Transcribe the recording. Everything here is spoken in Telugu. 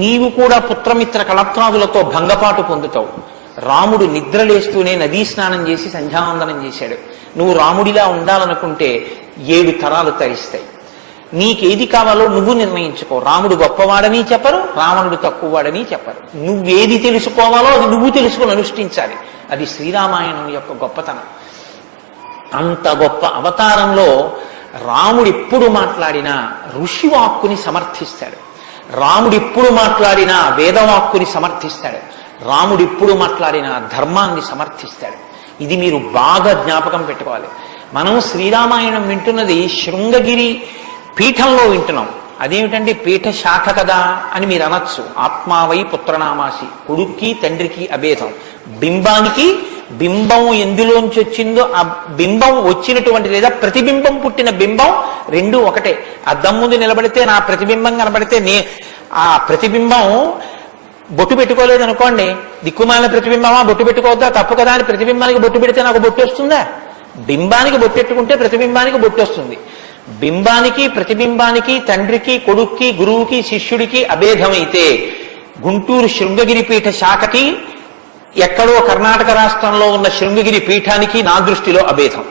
నీవు కూడా పుత్రమిత్ర కళత్రాదులతో భంగపాటు పొందుతావు. రాముడు నిద్రలేస్తూనే నదీ స్నానం చేసి సంధ్యావందనం చేశాడు. నువ్వు రాముడిలా ఉండాలనుకుంటే 7 తరాలు తరిస్తాయి. నీకేది కావాలో నువ్వు నిర్ణయించుకో. రాముడు గొప్పవాడని చెప్పరు, రావణుడు తక్కువవాడని చెప్పరు. నువ్వేది తెలుసుకోవాలో అది నువ్వు తెలుసుకుని అనుష్ఠించాలి. అది శ్రీరామాయణం యొక్క గొప్పతనం. అంత గొప్ప అవతారంలో రాముడు ఎప్పుడు మాట్లాడినా ఋషివాక్కుని సమర్థిస్తాడు. రాముడు ఎప్పుడు మాట్లాడినా వేదవాక్కుని సమర్థిస్తాడు. రాముడు ఎప్పుడు మాట్లాడినా ధర్మాన్ని సమర్థిస్తాడు. ఇది మీరు బాగా జ్ఞాపకం పెట్టుకోవాలి. మనం శ్రీరామాయణం వింటున్నది శృంగగిరి పీఠంలో వింటున్నాం. అదేమిటండి పీఠ శాఖ కదా అని మీరు అనొచ్చు. ఆత్మావై పుత్రనామాసి, కొడుక్కి తండ్రికి అభేదం. బింబానికి బింబం ఎందులోంచి వచ్చిందో ఆ బింబం వచ్చినటువంటి లేదా ప్రతిబింబం పుట్టిన బింబం రెండు ఒకటే. అద్దం ముందు నిలబడితే నా ప్రతిబింబం కనబడితే ఆ ప్రతిబింబం బొట్టు పెట్టుకోలేదు అనుకోండి, దిక్కుమాలిన ప్రతిబింబమా బొట్టు పెట్టుకోవద్దా, తప్పు కదా అని ప్రతిబింబానికి బొట్టు పెడితే నాకు బొట్టు వస్తుందా? బింబానికి బొట్టెట్టుకుంటే ప్రతిబింబానికి బొట్టు వస్తుంది. బింబానికి ప్రతిబింబానికి తండ్రికి కొడుక్కి గురువుకి శిష్యుడికి అభేదమైతే గుంటూరు శృంగగిరి పీఠ శాఖకి ఎక్కడో కర్ణాటక రాష్ట్రంలో ఉన్న శృంగగిరి పీఠానికి నా దృష్టిలో అభేదం.